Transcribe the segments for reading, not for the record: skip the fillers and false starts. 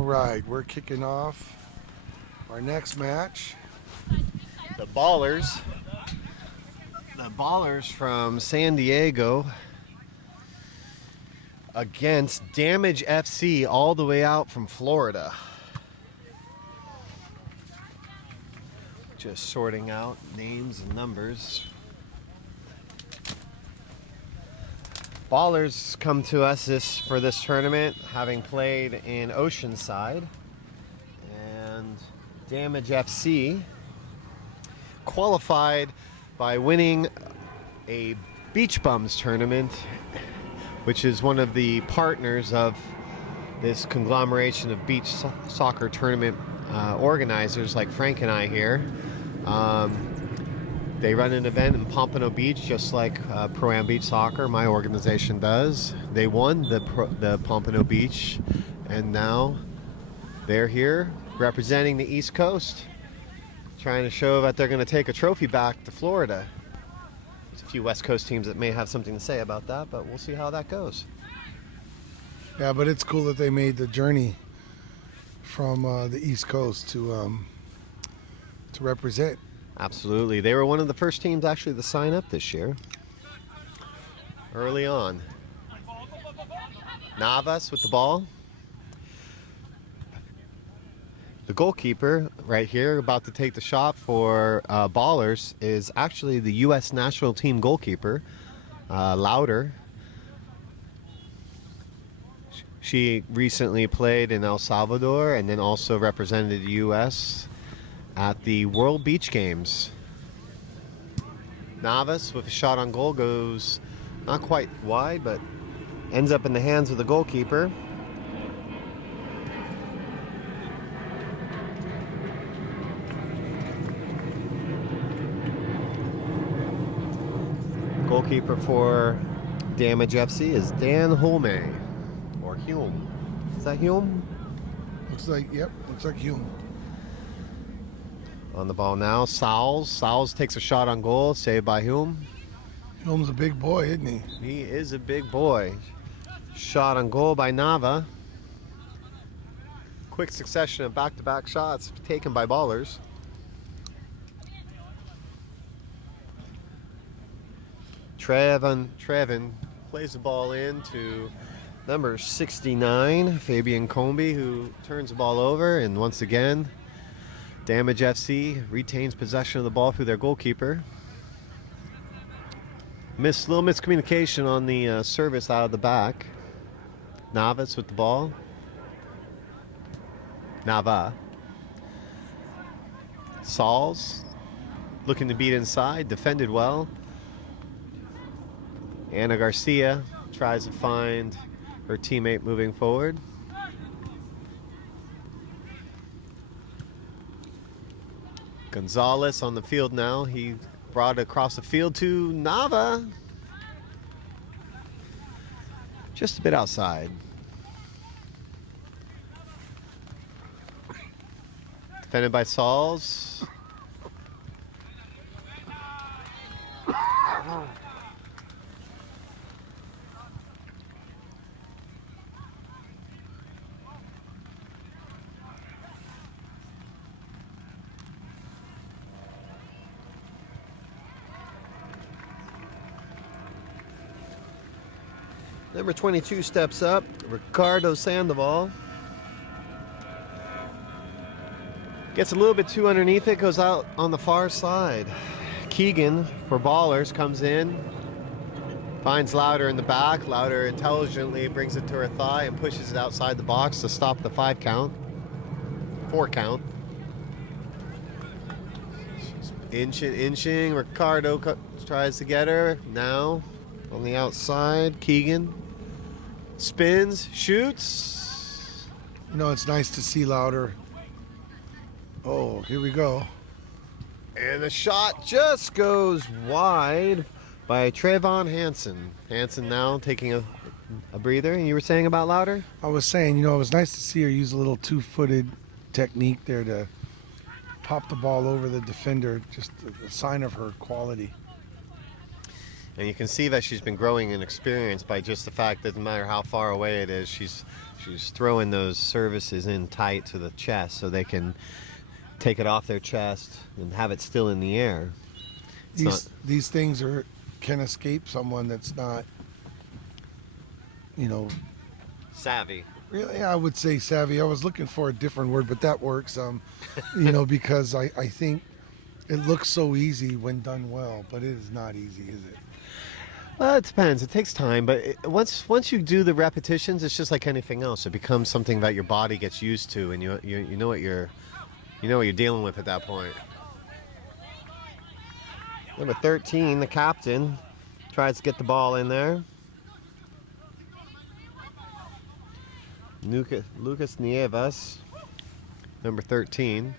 All right, we're kicking off our next match. The Ballers. The Ballers from San Diego against Damage FC all the way out from Florida. Just sorting out names and numbers. Ballers come to us for this tournament having played in Oceanside, and Damage FC qualified by winning a Beach Bums tournament, which is one of the partners of this conglomeration of beach soccer tournament organizers like Frank and I here. They run an event in Pompano Beach, just like Pro-Am Beach Soccer, my organization does. They won the Pompano Beach, and now they're here representing the East Coast, trying to show that they're going to take a trophy back to Florida. There's a few West Coast teams that may have something to say about that, but we'll see how that goes. Yeah, but it's cool that they made the journey from the East Coast to represent. Absolutely. They were one of the first teams actually to sign up this year, early on. Navas with the ball. The goalkeeper right here about to take the shot for Ballers is actually the U.S. national team goalkeeper, Lauder. She recently played in El Salvador and then also represented the U.S. at the World Beach Games. Navas with a shot on goal goes not quite wide, but ends up in the hands of the goalkeeper. Goalkeeper for Damage FC is Dan Holme, or Hume. Is that Hume? Looks like Hume. On the ball now, Sauls. Sauls takes a shot on goal, saved by Hume. Hume's a big boy, isn't he? He is a big boy. Shot on goal by Nava. Quick succession of back-to-back shots taken by Ballers. Trevin plays the ball in to number 69, Fabian Combi, who turns the ball over, and once again, Damage FC retains possession of the ball through their goalkeeper. Little miscommunication on the service out of the back. Navas with the ball. Nava. Sauls looking to beat inside, defended well. Ana Garcia tries to find her teammate moving forward. Gonzalez on the field now. He brought it across the field to Nava. Just a bit outside. Defended by Sauls. Number 22 steps up, Ricardo Sandoval. Gets a little bit too underneath it, goes out on the far side. Keegan for Ballers comes in, finds Lauder in the back. Lauder intelligently brings it to her thigh and pushes it outside the box to stop the 4 count. She's inching. Ricardo tries to get her. Now on the outside, Keegan spins, shoots. You know, it's nice to see Lauder. Oh, here we go. And the shot just goes wide by Trayvon Hansen. Hansen now taking a breather. And you were saying about Lauder? I was saying, you know, it was nice to see her use a little two-footed technique there to pop the ball over the defender. Just a sign of her quality. And you can see that she's been growing in experience by just the fact that no matter how far away it is, she's throwing those services in tight to the chest so they can take it off their chest and have it still in the air. These things can escape someone that's not, Savvy. really, I would say savvy. I was looking for a different word, but that works. Because I think it looks so easy when done well, but it is not easy, is it? Well, it depends. It takes time, but once you do the repetitions, it's just like anything else. It becomes something that your body gets used to, and you know what you're dealing with at that point. Number 13, the captain, tries to get the ball in there. Lucas Nieves, number 13.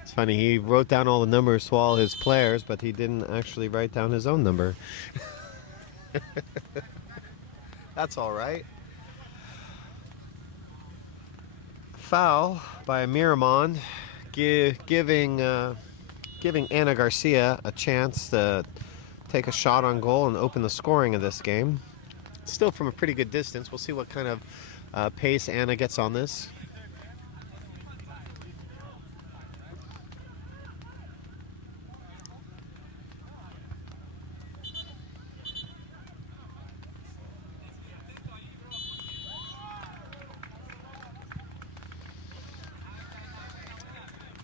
It's funny, he wrote down all the numbers to all his players, but he didn't actually write down his own number. That's all right. Foul by Miramon, giving Ana Garcia a chance to take a shot on goal and open the scoring of this game. Still from a pretty good distance. We'll see what kind of pace Ana gets on this.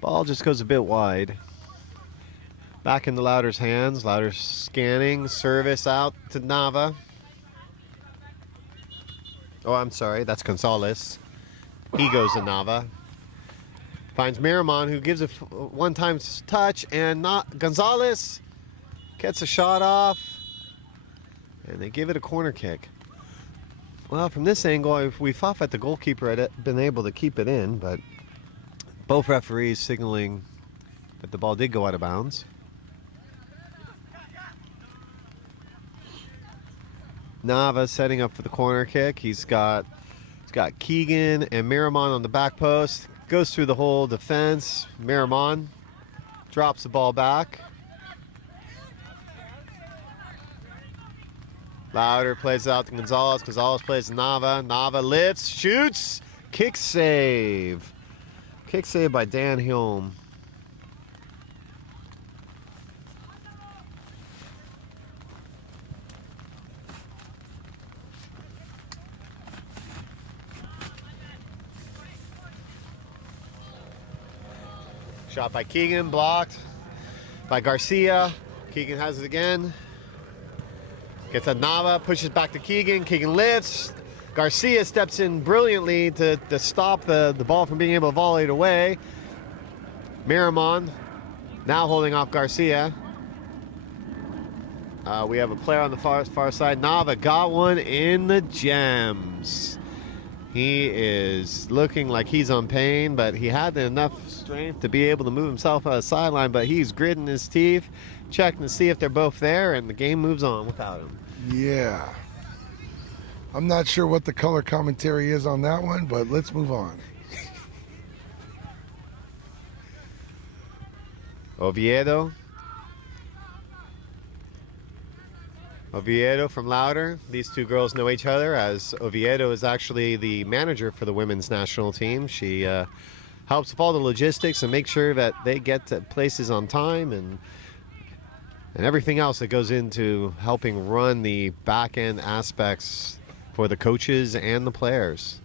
Ball just goes a bit wide. Back into Louder's hands. Louder's scanning. Service out to Nava. Oh, I'm sorry. That's Gonzalez. He goes to Nava. Finds Miramon, who gives a one-time touch, and not Gonzalez gets a shot off, and they give it a corner kick. Well, from this angle, we thought that the goalkeeper had been able to keep it in, but both referees signaling that the ball did go out of bounds. Nava setting up for the corner kick. He's got Keegan and Miramon on the back post. Goes through the whole defense. Miramon drops the ball back. Louder plays it out to Gonzalez. Gonzalez plays to Nava. Nava lifts, shoots, kick save. Kick save by Dan Hulme. Shot by Keegan, blocked by Garcia. Keegan has it again. Gets a Nava, pushes back to Keegan. Keegan lifts. Garcia steps in brilliantly to stop the ball from being able to volley it away. Miramon now holding off Garcia. We have a player on the far side. Nava got one in the gems. He is looking like he's on pain, but he had enough strength to be able to move himself out of the sideline, but he's gritting his teeth, checking to see if they're both there, and the game moves on without him. Yeah. I'm not sure what the color commentary is on that one, but let's move on. Oviedo from Louder. These two girls know each other, as Oviedo is actually the manager for the women's national team. She helps with all the logistics and make sure that they get to places on time and everything else that goes into helping run the back end aspects for the coaches and the players.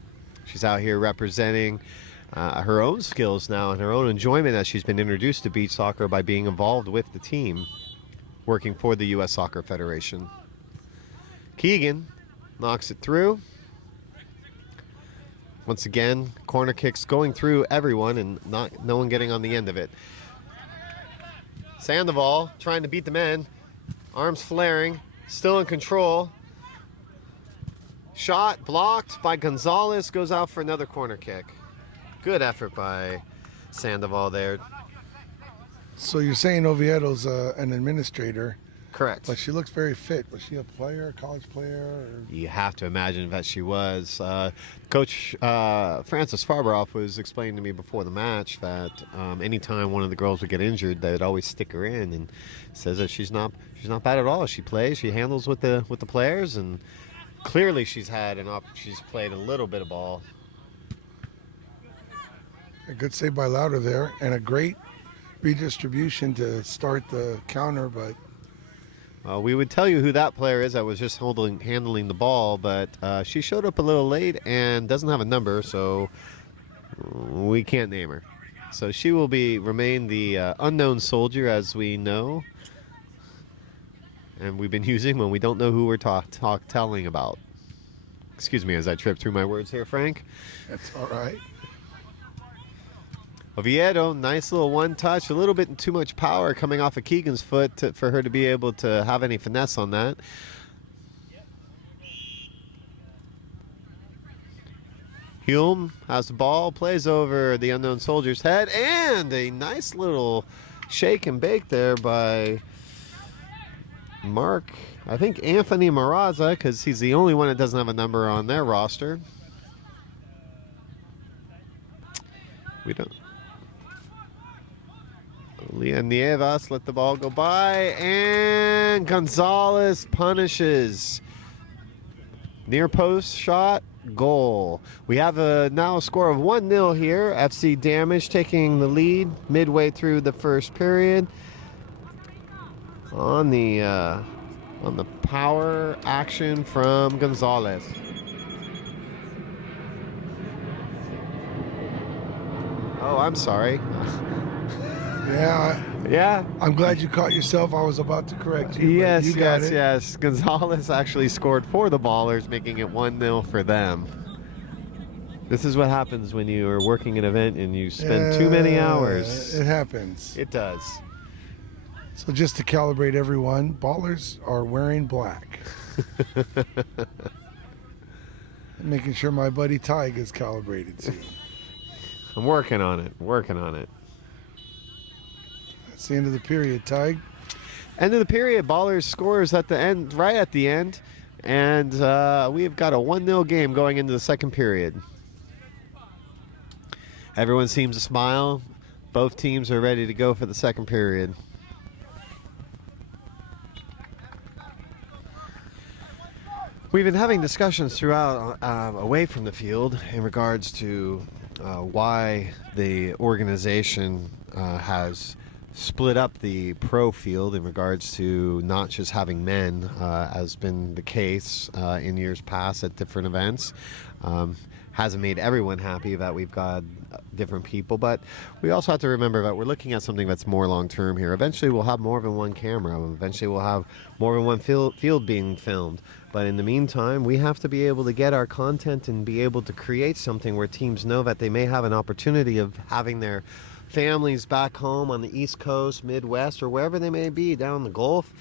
She's out here representing her own skills now and her own enjoyment as she's been introduced to beach soccer by being involved with the team, working for the U.S. Soccer Federation. Keegan knocks it through. Once again, corner kicks going through everyone and no one getting on the end of it. Sandoval trying to beat the men. Arms flaring, still in control. Shot blocked by Gonzalez, goes out for another corner kick. Good effort by Sandoval there. So you're saying Oviedo's an administrator, Correct. But she looks very fit. Was she a player, a college player? Or? You have to imagine that she was. Coach Francis Farberoff was explaining to me before the match that anytime one of the girls would get injured, they'd always stick her in, and says that she's not bad at all. She plays, she handles with the players, and clearly she's played a little bit of ball. A good save by Lauder there, and a great redistribution to start the counter, but We would tell you who that player is that was just handling the ball, but she showed up a little late and doesn't have a number, so we can't name her. So she will remain the unknown soldier, as we know, and we've been using when we don't know who we're telling about. Excuse me as I trip through my words here, Frank. that's all right. Oviedo, nice little one touch, a little bit too much power coming off of Keegan's foot for her to be able to have any finesse on that. Hume has the ball, plays over the unknown soldier's head, and a nice little shake and bake there by Mark, I think Anthony Maraza, because he's the only one that doesn't have a number on their roster. We don't. Leah Nievas let the ball go by, and Gonzalez punishes. Near post shot, goal. We have now a score of 1-0 here. FC Damage taking the lead midway through the first period. On the power action from Gonzalez. Oh, I'm sorry. Yeah. I'm glad you caught yourself. I was about to correct you. Yes, you got it. yes. Gonzalez actually scored for the Ballers, making it 1-0 for them. This is what happens when you are working an event and you spend too many hours. It happens. It does. So just to calibrate everyone, Ballers are wearing black. Making sure my buddy Ty gets calibrated too. I'm working on it. That's the end of the period, Ty. End of the period. Ballers scores at the end, right at the end, and we've got a 1-0 game going into the second period. Everyone seems to smile. Both teams are ready to go for the second period. We've been having discussions throughout away from the field in regards to why the organization has split up the pro field in regards to not just having men, as been the case in years past at different events. Hasn't made everyone happy that we've got different people, but we also have to remember that we're looking at something that's more long-term here. Eventually we'll have more than one camera. Eventually we'll have more than one field being filmed. But in the meantime, we have to be able to get our content and be able to create something where teams know that they may have an opportunity of having their families back home on the East Coast, Midwest, or wherever they may be down the Gulf,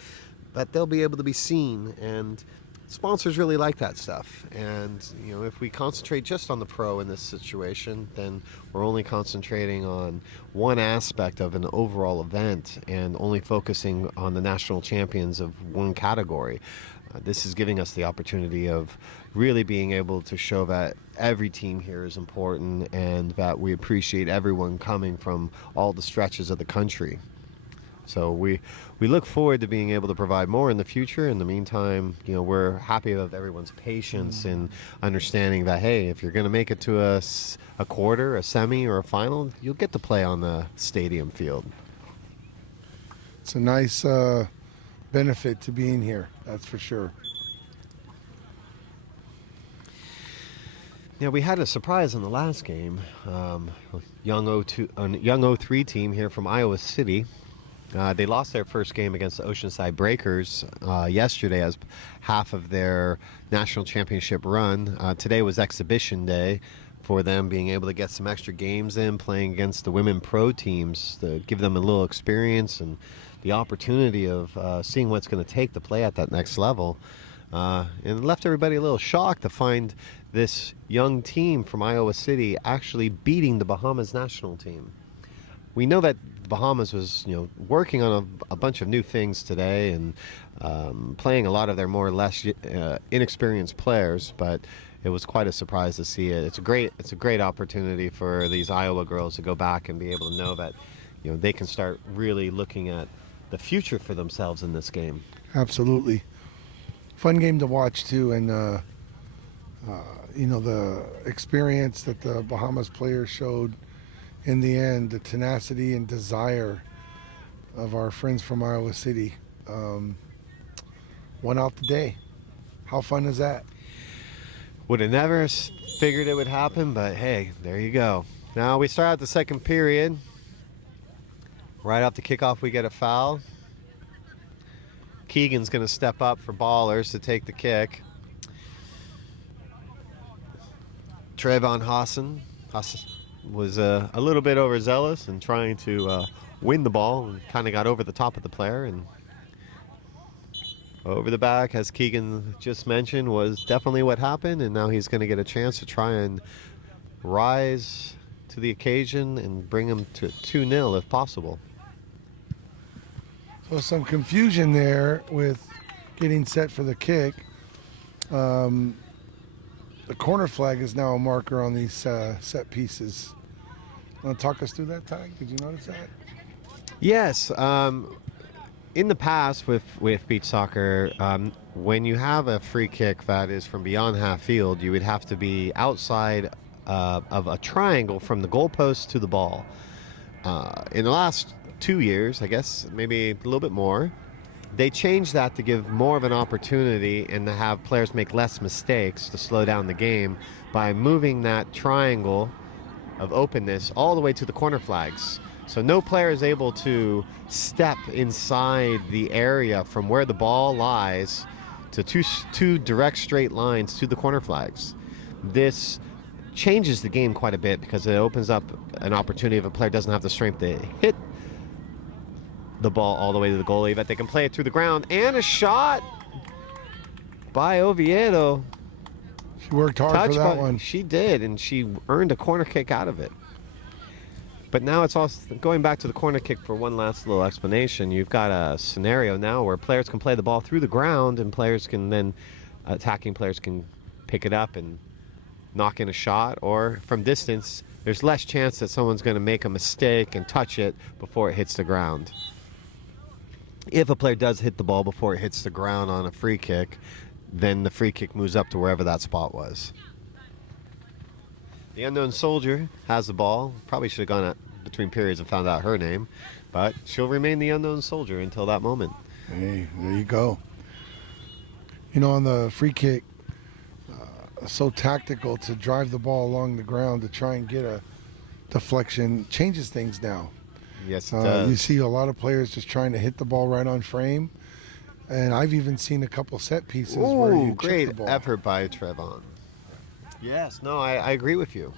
that they'll be able to be seen. And sponsors really like that stuff. And if we concentrate just on the pro in this situation, then we're only concentrating on one aspect of an overall event and only focusing on the national champions of one category. This is giving us the opportunity of really being able to show that every team here is important and that we appreciate everyone coming from all the stretches of the country. So we look forward to being able to provide more in the future. In the meantime, we're happy with everyone's patience and understanding that, hey, if you're going to make it to a quarter, a semi, or a final, you'll get to play on the stadium field. It's a nice benefit to being here, that's for sure. Yeah, we had a surprise in the last game. Young 03 team here from Iowa City. They lost their first game against the Oceanside Breakers yesterday as half of their national championship run. Today was exhibition day for them, being able to get some extra games in, playing against the women pro teams to give them a little experience and the opportunity of seeing what's going to take to play at that next level. And it left everybody a little shocked to find this young team from Iowa City actually beating the Bahamas national team. We know that the Bahamas was, working on a bunch of new things today and playing a lot of their more or less inexperienced players, but it was quite a surprise to see it. It's a great opportunity for these Iowa girls to go back and be able to know that, they can start really looking at the future for themselves in this game. Absolutely. Fun game to watch, too. And, the experience that the Bahamas players showed in the end, the tenacity and desire of our friends from Iowa City, won out the day. How fun is that? Would have never figured it would happen, but hey, there you go. Now we start out the second period. Right off the kickoff, we get a foul. Keegan's going to step up for BALLERZ to take the kick. Trayvon Hassan was a little bit overzealous in trying to win the ball and kind of got over the top of the player. And over the back, as Keegan just mentioned, was definitely what happened. And now he's going to get a chance to try and rise to the occasion and bring him to 2-0 if possible. So some confusion there with getting set for the kick. The corner flag is now a marker on these set pieces. Want to talk us through that, Ty? Did you notice that? Yes. In the past with beach soccer, when you have a free kick that is from beyond half field, you would have to be outside of a triangle from the goalpost to the ball. In the last 2 years, I guess, maybe a little bit more, they changed that to give more of an opportunity and to have players make less mistakes to slow down the game by moving that triangle of openness all the way to the corner flags. So no player is able to step inside the area from where the ball lies to two direct straight lines to the corner flags. This changes the game quite a bit because it opens up an opportunity if a player doesn't have the strength to hit the ball all the way to the goalie, that they can play it through the ground. And a shot by Oviedo. She worked hard for that one. She did, and she earned a corner kick out of it. But now it's also going back to the corner kick for one last little explanation. You've got a scenario now where players can play the ball through the ground, and players can then, attacking players can pick it up and knock in a shot, or from distance, there's less chance that someone's going to make a mistake and touch it before it hits the ground. If a player does hit the ball before it hits the ground on a free kick, then the free kick moves up to wherever that spot was. The unknown soldier has the ball. Probably should have gone between periods and found out her name, but she'll remain the unknown soldier until that moment. Hey, there you go. On the free kick, so tactical to drive the ball along the ground to try and get a deflection changes things now. Yes, it does. You see a lot of players just trying to hit the ball right on frame, and I've even seen a couple set pieces where you chip great the ball. effort by Trayvon. Yes, no, I agree with you.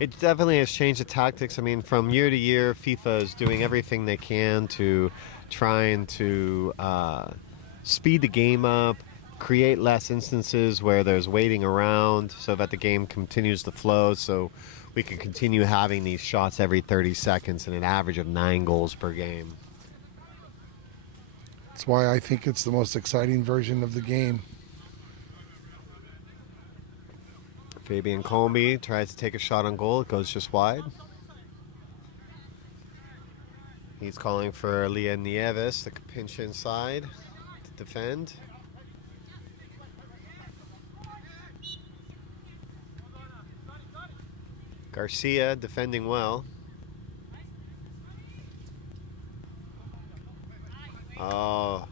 It definitely has changed the tactics. I mean, from year to year, FIFA is doing everything they can to trying to speed the game up, create less instances where there's waiting around so that the game continues to flow, so we can continue having these shots every 30 seconds and an average of 9 goals per game. That's why I think it's the most exciting version of the game. Fabian Comby tries to take a shot on goal. It goes just wide. He's calling for Leah Nieves to pinch inside to defend. Garcia defending well. Oh,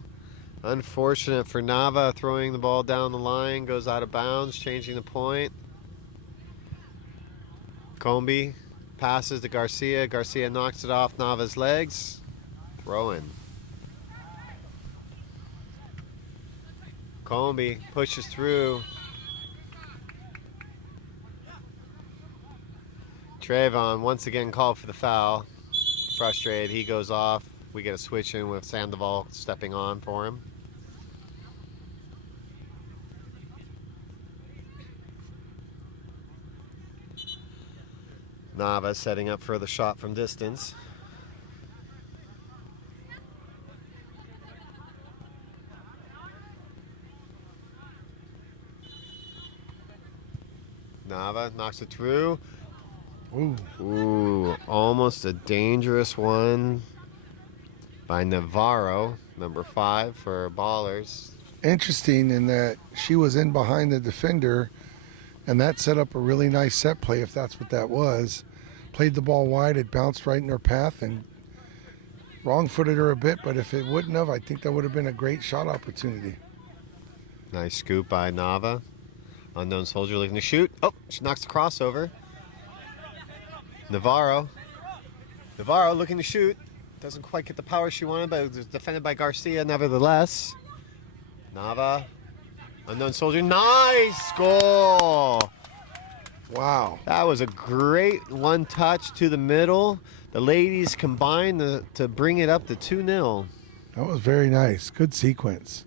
unfortunate for Nava, throwing the ball down the line, goes out of bounds, changing the point. Comby passes to Garcia. Garcia knocks it off Nava's legs. Throw-in. Comby pushes through. Trayvon once again called for the foul. Frustrated, he goes off. We get a switch in with Sandoval stepping on for him. Nava setting up for the shot from distance. Nava knocks it through. Ooh. Ooh, almost a dangerous one by Navarro, number 5 for Ballers. Interesting in that she was in behind the defender, and that set up a really nice set play, if that's what that was. Played the ball wide, it bounced right in her path, and wrong-footed her a bit, but if it wouldn't have, I think that would have been a great shot opportunity. Nice scoop by Nava. Unknown Soldier looking to shoot. Oh, she knocks the crossover. Navarro looking to shoot. Doesn't quite get the power she wanted, but it was defended by Garcia nevertheless. Nava. Unknown Soldier. Nice goal! Wow. That was a great one touch to the middle. The ladies combined to bring it up to 2-0. That was very nice. Good sequence.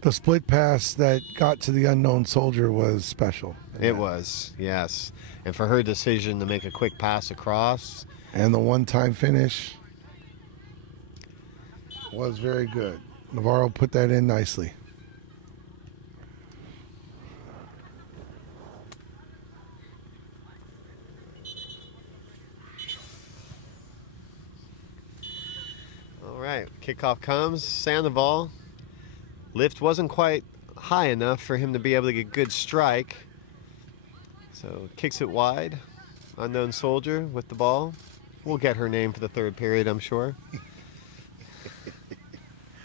The split pass that got to the Unknown Soldier was special. It was, yes. And for her decision to make a quick pass across. And the one-time finish was very good. Navarro put that in nicely. All right, kickoff comes. Sandoval. Lift wasn't quite high enough for him to be able to get a good strike. So kicks it wide. Unknown Soldier with the ball. We'll get her name for the third period, I'm sure.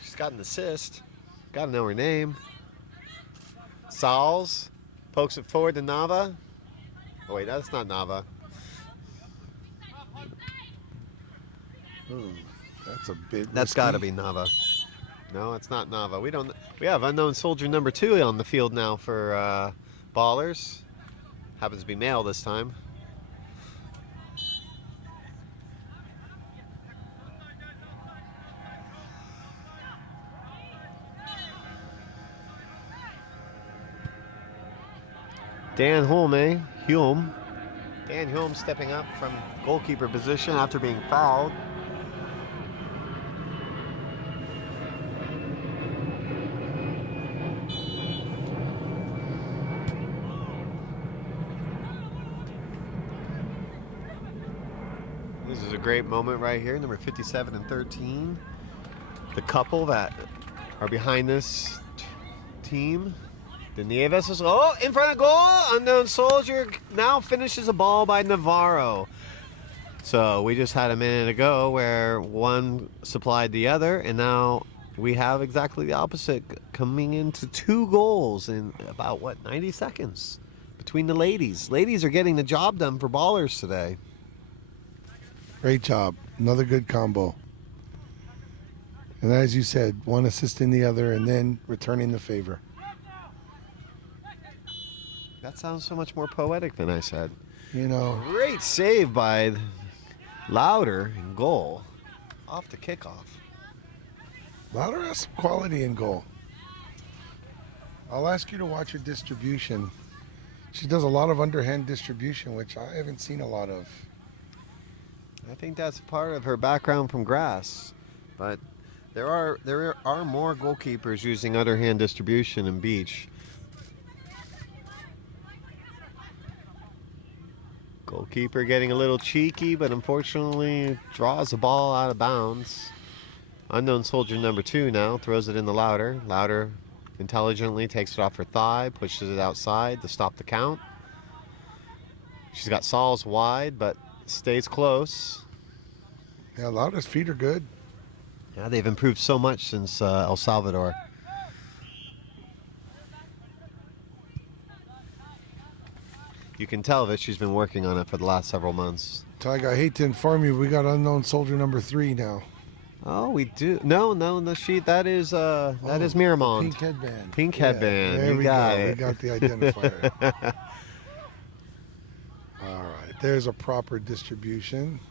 She's got an assist. Got to know her name. Sauls pokes it forward to Nava. Oh wait, that's not Nava. Ooh, that's a bit That's risky. got to be Nava. No, it's not Nava. We have Unknown Soldier number 2 on the field now for Ballers. Happens to be male this time. Dan Hulme. Dan Hulme stepping up from goalkeeper position after being fouled. This is a great moment right here, number 57 and 13. The couple that are behind this team. The Nieves is in front of goal. Unknown Soldier now finishes a ball by Navarro. So we just had a minute ago where one supplied the other, and now we have exactly the opposite, coming into 2 goals in about 90 seconds between the ladies. Ladies are getting the job done for Ballers today. Great job. Another good combo. And as you said, one assisting the other and then returning the favor. That sounds so much more poetic than I said. You know, Great save by Louder in goal off the kickoff. Louder has some quality in goal. I'll ask you to watch her distribution. She does a lot of underhand distribution, which I haven't seen a lot of. I think that's part of her background from grass, but there are more goalkeepers using underhand distribution in beach. Goalkeeper getting a little cheeky, but unfortunately draws the ball out of bounds. Unknown Soldier number 2 now throws it in the Louder. Louder intelligently takes it off her thigh, pushes it outside to stop the count. She's got Sauls wide, but stays close. Yeah, Louder's feet are good. Yeah, they've improved so much since El Salvador. You can tell that she's been working on it for the last several months. Tig, I hate to inform you, we got Unknown Soldier number 3 now. Oh, we do. No, the sheet that is Miramond. Pink headband. Pink headband. There You we got go. it. We got the identifier. All right. There's a proper distribution.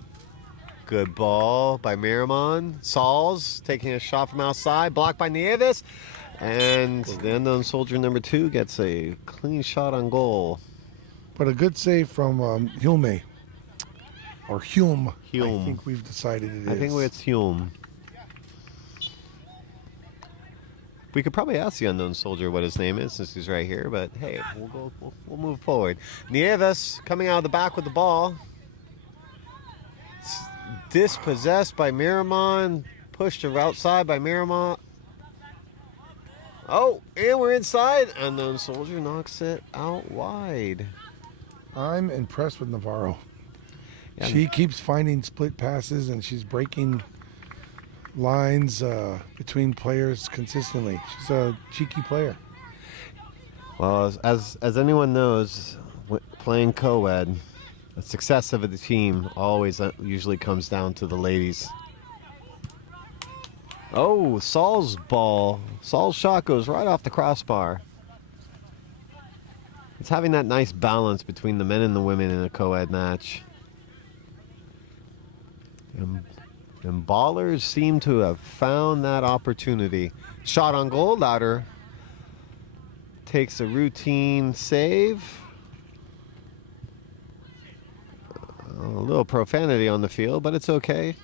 Good ball by Miramond. Sauls taking a shot from outside, blocked by Nieves. And the Unknown Soldier number 2 gets a clean shot on goal. But a good save from Hulme. or Hume. Hume. I think we've decided it is. I think it's Hume. We could probably ask the unknown soldier what his name is since he's right here, but hey, we'll move forward. Nieves coming out of the back with the ball. It's dispossessed by Miramon, pushed outside by Miramon. Oh, and we're inside. Unknown soldier knocks it out wide. I'm impressed with Navarro. Yeah. She keeps finding split passes and she's breaking lines between players consistently. She's a cheeky player. Well, as anyone knows, playing co-ed, the success of the team always usually comes down to the ladies. Oh, Saul's ball. Saul's shot goes right off the crossbar. It's having that nice balance between the men and the women in a co-ed match. And Ballers seem to have found that opportunity. Shot on goal. Louder takes a routine save. A little profanity on the field, but it's okay.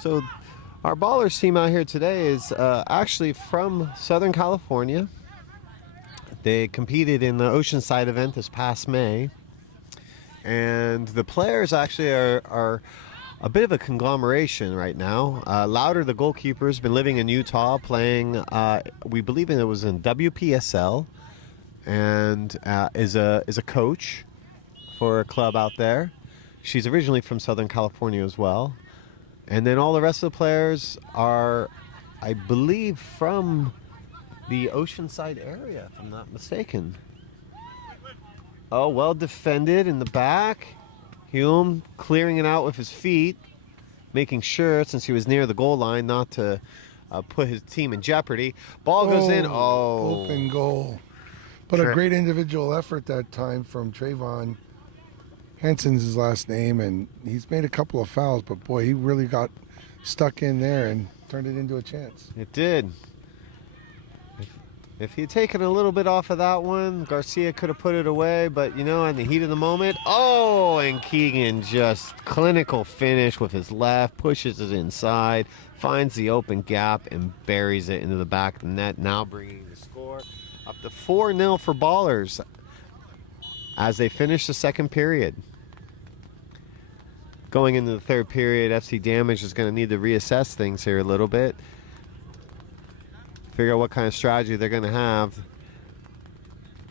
So our Ballers team out here today is actually from Southern California. They competed in the Oceanside event this past May. And the players actually are a bit of a conglomeration right now. Louder, the goalkeeper, has been living in Utah playing, we believe it was in WPSL, and is a coach for a club out there. She's originally from Southern California as well. And then all the rest of the players are, I believe, from the Oceanside area, if I'm not mistaken. Oh, well defended in the back. Hume clearing it out with his feet, making sure, since he was near the goal line, not to put his team in jeopardy. Ball goes in. Oh. Open goal. But a great individual effort that time from Trayvon. Hansen's his last name, and he's made a couple of fouls, but boy, he really got stuck in there and turned it into a chance. It did. If he had taken a little bit off of that one, Garcia could have put it away, but, you know, in the heat of the moment, oh, and Keegan just clinical finish with his left, pushes it inside, finds the open gap, and buries it into the back of the net, now bringing the score up to 4-0 for Ballers as they finish the second period. Going into the third period, FC Damage is going to need to reassess things here a little bit. Figure out what kind of strategy they're going to have.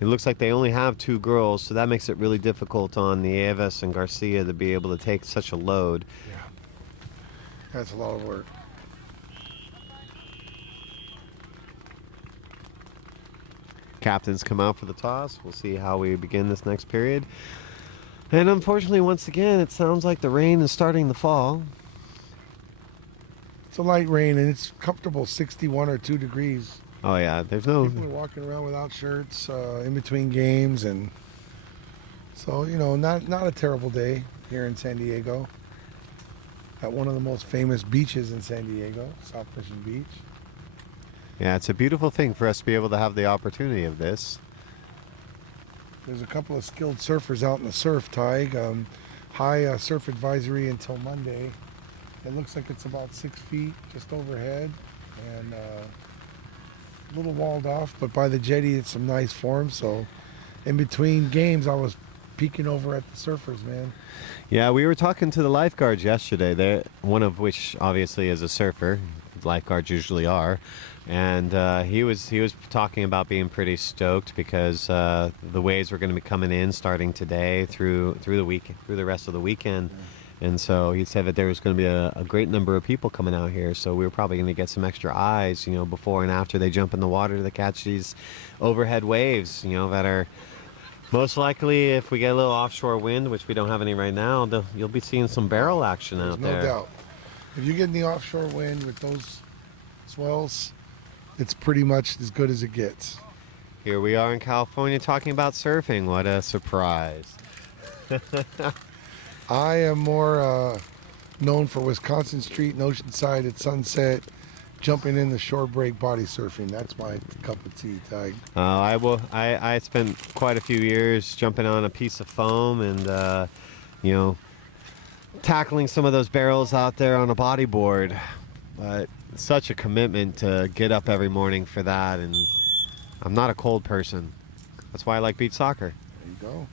It looks like they only have 2 girls, so that makes it really difficult on Nieves and Garcia to be able to take such a load. Yeah, that's a lot of work. Captains come out for the toss. We'll see how we begin this next period. And unfortunately, once again, it sounds like the rain is starting to fall. It's a light rain, and it's comfortable 61 or 2 degrees. Oh, yeah. There's no... People are walking around without shirts in between games. And so, you know, not a terrible day here in San Diego. At one of the most famous beaches in San Diego, South Mission Beach. Yeah, it's a beautiful thing for us to be able to have the opportunity of this. There's a couple of skilled surfers out in the surf, Tig. High surf advisory until Monday. It looks like it's about 6 feet just overhead and a little walled off, but by the jetty it's some nice form. So in between games I was peeking over at the surfers, man. Yeah, we were talking to the lifeguards yesterday, one of which obviously is a surfer. Lifeguards usually are. And he was talking about being pretty stoked because the waves were going to be coming in starting today through the rest of the weekend. And so he said that there was going to be a great number of people coming out here. So we were probably going to get some extra eyes, you know, before and after they jump in the water to catch these overhead waves, you know, that are most likely, if we get a little offshore wind, which we don't have any right now, you'll be seeing some barrel action out there. No doubt. If you get in the offshore wind with those swells, it's pretty much as good as it gets. Here we are in California talking about surfing. What a surprise. I am more known for Wisconsin Street and Oceanside at sunset jumping in the shore break body surfing. That's my cup of tea, Tig. I spent quite a few years jumping on a piece of foam and you know, tackling some of those barrels out there on a bodyboard. But it's such a commitment to get up every morning for that, and I'm not a cold person. That's why I like beach soccer. There you go.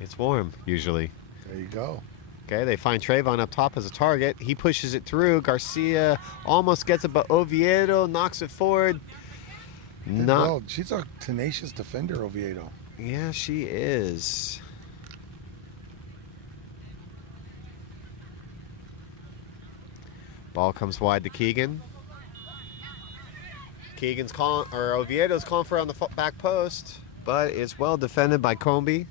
It's warm usually. There you go. Okay, they find Trayvon up top as a target. He pushes it through. Garcia almost gets it, but Oviedo knocks it forward. Well, she's a tenacious defender, Oviedo. Yeah, she is. Ball comes wide to Keegan. Keegan's calling, or Oviedo's calling for it on the back post, but it's well defended by Comby.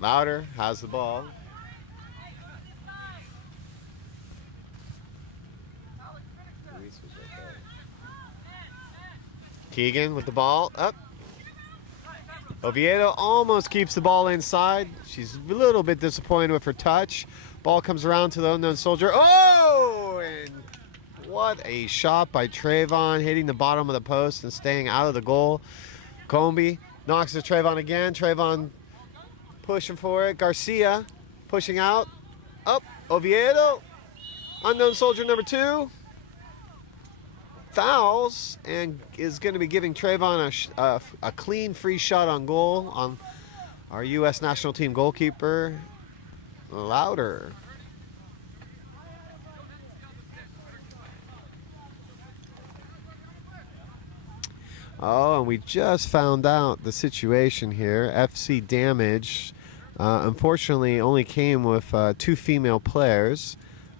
Louder has the ball. Keegan with the ball up. Oviedo almost keeps the ball inside. She's a little bit disappointed with her touch. Ball comes around to the unknown soldier. Oh! And what a shot by Trayvon, hitting the bottom of the post and staying out of the goal. Comby knocks to Trayvon again. Trayvon pushing for it. Garcia pushing out. Up. Oviedo. Unknown soldier number 2. Fouls and is going to be giving Trayvon a clean free shot on goal on our U.S. national team goalkeeper, Louder. Oh, and we just found out the situation here. FC Damage, unfortunately, only came with 2 female players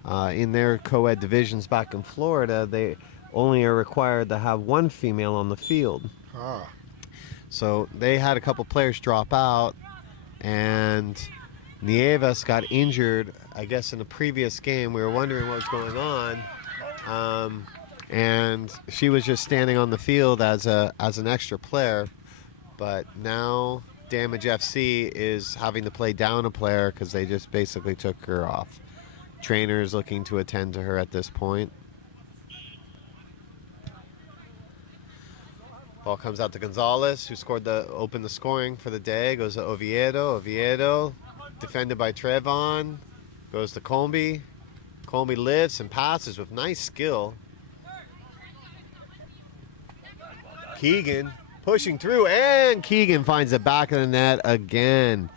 in their co-ed divisions back in Florida. They only are required to have 1 female on the field. So they had a couple players drop out, and Nieves got injured, I guess, in the previous game. We were wondering what was going on. And she was just standing on the field as an extra player. But now Damage FC is having to play down a player because they just basically took her off. Trainers looking to attend to her at this point. Ball comes out to Gonzalez, who opened the scoring for the day. Goes to Oviedo. Oviedo, defended by Trayvon. Goes to Comby. Comby lifts and passes with nice skill. Keegan pushing through, and Keegan finds the back of the net again.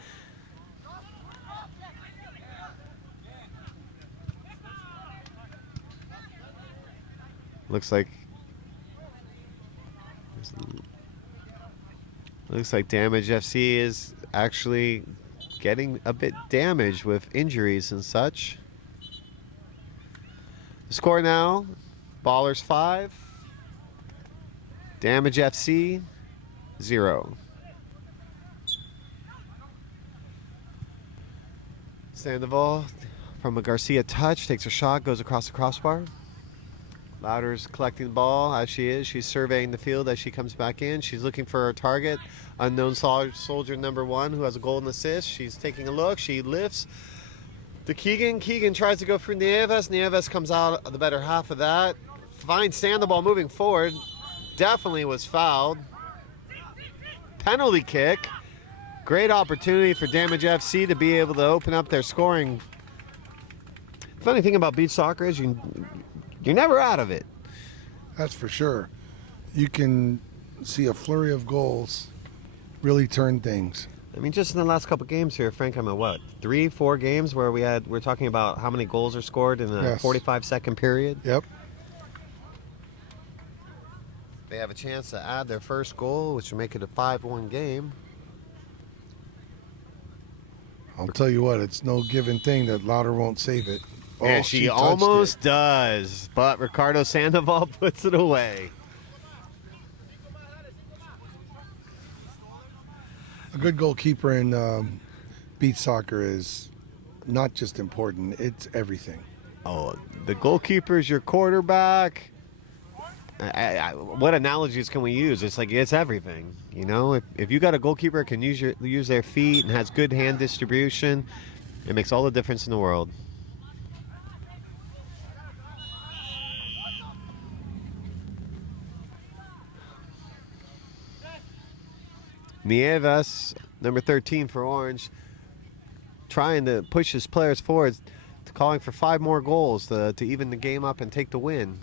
Looks like Damage FC is actually getting a bit damaged with injuries and such. The score now, BALLERZ 5, Damage FC 0. Sandoval from a Garcia touch, takes a shot, goes across the crossbar. Louder's collecting the ball as she is. She's surveying the field as she comes back in. She's looking for her target, unknown soldier number 1, who has a golden assist. She's taking a look. She lifts to Keegan. Keegan tries to go for Nieves. Nieves comes out the better half of that. Finds Sandoval moving forward. Definitely was fouled. Penalty kick. Great opportunity for Damage FC to be able to open up their scoring. Funny thing about beach soccer is you're never out of it. That's for sure. You can see a flurry of goals really turn things. I mean, just in the last couple games here, Frank, I'm at what, 3-4 games where we're talking about how many goals are scored in a 45-second period? Yep. They have a chance to add their first goal, which will make it a 5-1 game. I'll tell you what, it's no given thing that Louder won't save it. And she almost does, but Ricardo Sandoval puts it away. A good goalkeeper in beach soccer is not just important, it's everything. Oh, the goalkeeper is your quarterback. What analogies can we use? It's like it's everything. You know, if you got a goalkeeper who can use their feet and has good hand distribution, It makes all the difference in the world. Nieves, number 13 for Orange, trying to push his players forward, calling for 5 more goals to even the game up and take the win.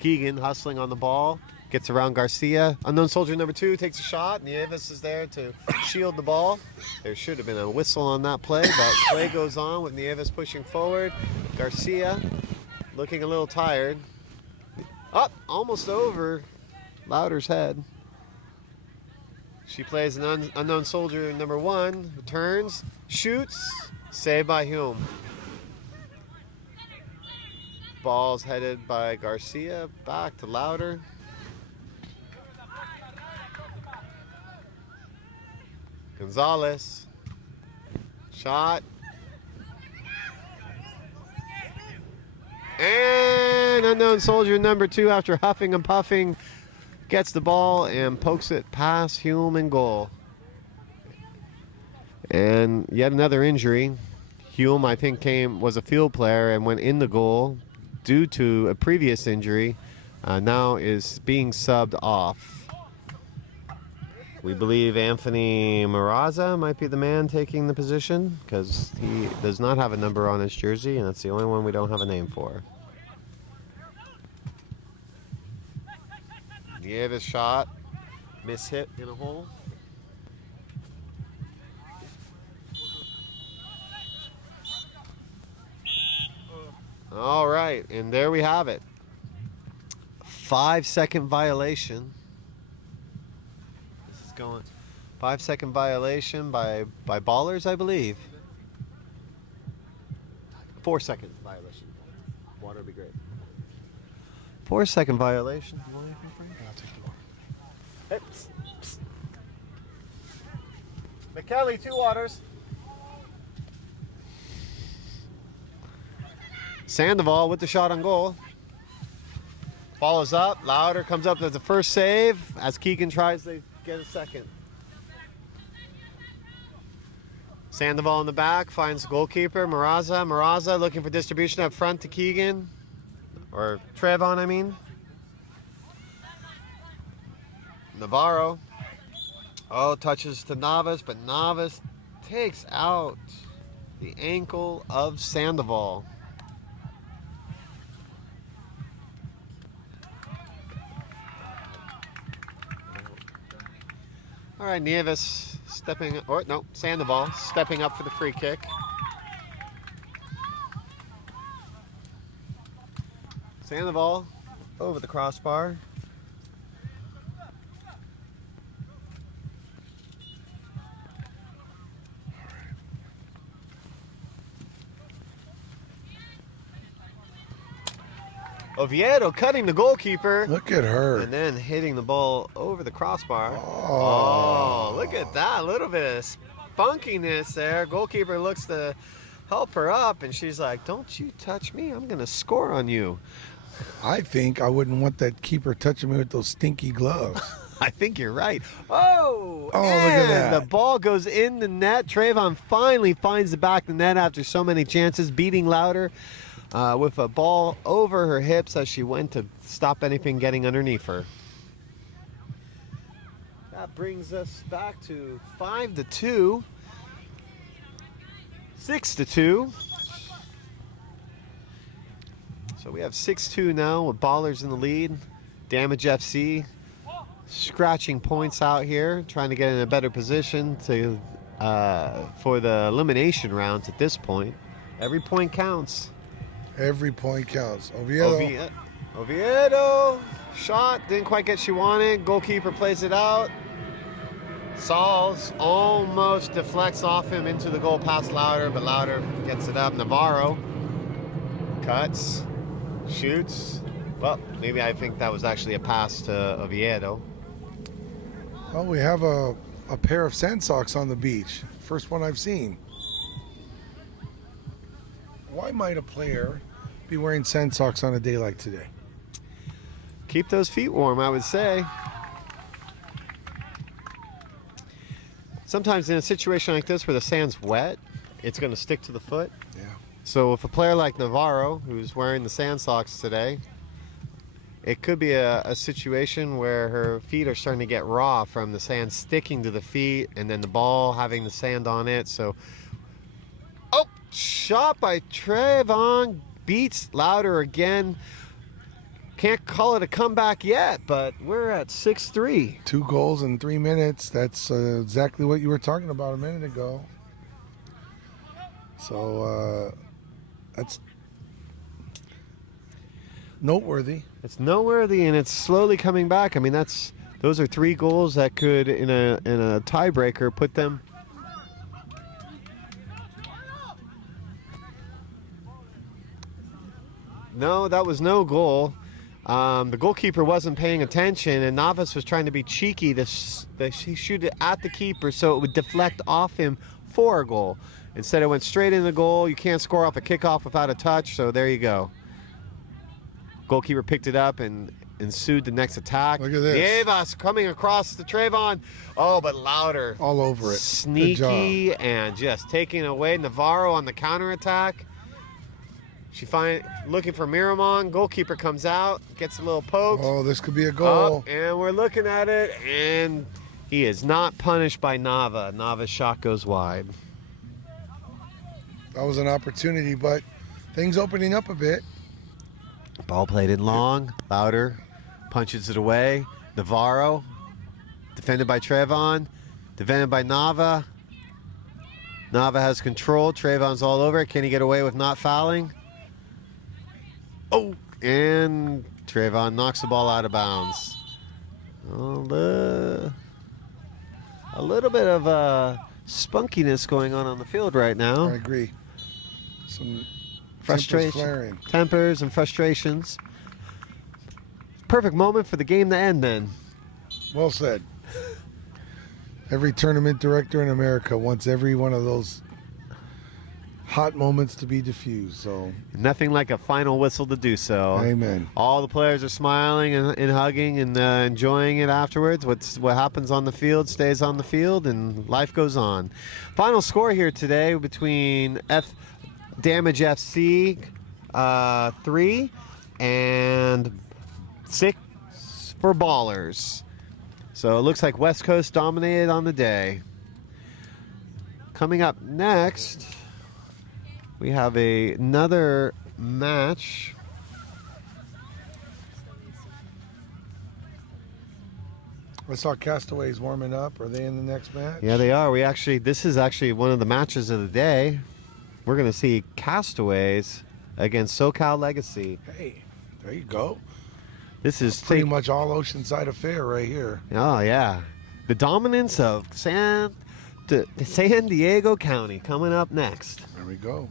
Keegan hustling on the ball, gets around Garcia. Unknown soldier number 2 takes a shot. Nieves is there to shield the ball. There should have been a whistle on that play, but play goes on with Nieves pushing forward. Garcia looking a little tired. Up, almost over Louder's head. She plays an unknown soldier number 1, returns, shoots, saved by Hume. Ball's headed by Garcia, back to Louder. Gonzalez, shot. And unknown soldier number 2, after huffing and puffing, gets the ball and pokes it past Hume in goal. And yet another injury. Hume, I think, was a field player and went in the goal due to a previous injury. Now is being subbed off. We believe Anthony Maraza might be the man taking the position because he does not have a number on his jersey, and that's the only one we don't have a name for. Nieves shot, miss-hit in a hole. All right, and there we have it. 5-second violation. This is going 5-second violation by BALLERZ, I believe. 4-second violation. Water would be great. 4-second violation. You want anything, Frank? I'll take the one. Hey, psst, psst. McKelly, 2 waters. Sandoval with the shot on goal. Ball is up. Louder comes up as the first save as Keegan tries to get a second. Sandoval in the back finds the goalkeeper, Maraza. Maraza looking for distribution up front to Keegan. Or Trevon, I mean. Navarro. Oh, touches to Navas, but Navas takes out the ankle of Sandoval. All right, Nieves stepping, or no, Sandoval stepping up for the free kick. Sandoval over the crossbar. Oviedo cutting the goalkeeper. Look at her. And then hitting the ball over the crossbar. Oh, look at that. A little bit of spunkiness there. Goalkeeper looks to help her up, and she's like, don't you touch me. I'm going to score on you. I think I wouldn't want that keeper touching me with those stinky gloves. I think you're right. Oh, look at that. The ball goes in the net. Trayvon finally finds the back of the net after so many chances, beating Louder with a ball over her hips as she went to stop anything getting underneath her. That brings us back to 5-2, 6-2. So we have 6-2 now with BALLERZ in the lead. Damage FC scratching points out here, trying to get in a better position to for the elimination rounds at this point. Every point counts. Every point counts. Oviedo. Oviedo shot, didn't quite get what she wanted. Goalkeeper plays it out. Sauls almost deflects off him into the goal past Louder, but Louder gets it up. Navarro cuts, shoots. Well, maybe I think that was actually a pass to Oviedo. Oh, we have a pair of sand socks on the beach. First one I've seen. Why might a player be wearing sand socks on a day like today? Keep those feet warm, I would say. Sometimes in a situation like this where the sand's wet it's going to stick to the foot. Yeah. So if a player like Navarro, who's wearing the sand socks today, it could be a situation where her feet are starting to get raw from the sand sticking to the feet and then the ball having the sand on it. So, oh, shot by Trayvon, beats Louder again. Can't call it a comeback yet, but we're at 6-3. 2 goals in 3 minutes. That's exactly what you were talking about a minute ago. So that's noteworthy. It's noteworthy, and it's slowly coming back. I mean, those are 3 goals that could, in a tiebreaker, put them. No, that was no goal. The goalkeeper wasn't paying attention, and Navas was trying to be cheeky to shoot it at the keeper so it would deflect off him for a goal. Instead, it went straight in the goal. You can't score off a kickoff without a touch, so there you go. Goalkeeper picked it up and ensued the next attack. Look at this. Dievas coming across to Trayvon. Oh, but Louder. All over it. Sneaky and just taking away Navarro on the counterattack. She looking for Miramon. Goalkeeper comes out, gets a little poke. Oh, this could be a goal. And we're looking at it, and he is not punished by Nava. Nava's shot goes wide. That was an opportunity, but things opening up a bit. Ball played in long. Louder punches it away. Navarro, defended by Trayvon, defended by Nava. Nava has control. Trayvon's all over it. Can he get away with not fouling? Oh, and Trayvon knocks the ball out of bounds. A little bit of spunkiness going on the field right now. I agree. Some Frustration, tempers and frustrations. Perfect moment for the game to end then. Well said. Every tournament director in America wants every one of those hot moments to be diffused. So nothing like a final whistle to do so. Amen. All the players are smiling and hugging and enjoying it afterwards. What happens on the field stays on the field, and life goes on. Final score here today between Damage FC 3 and 6 for Ballers. So it looks like West Coast dominated on the day. Coming up next, we have another match. I saw Castaways warming up. Are they in the next match? Yeah, they are. This is actually one of the matches of the day. We're going to see Castaways against SoCal Legacy. Hey, there you go. This is pretty much all Oceanside affair right here. Oh, yeah. The dominance of San Diego County coming up next. There we go.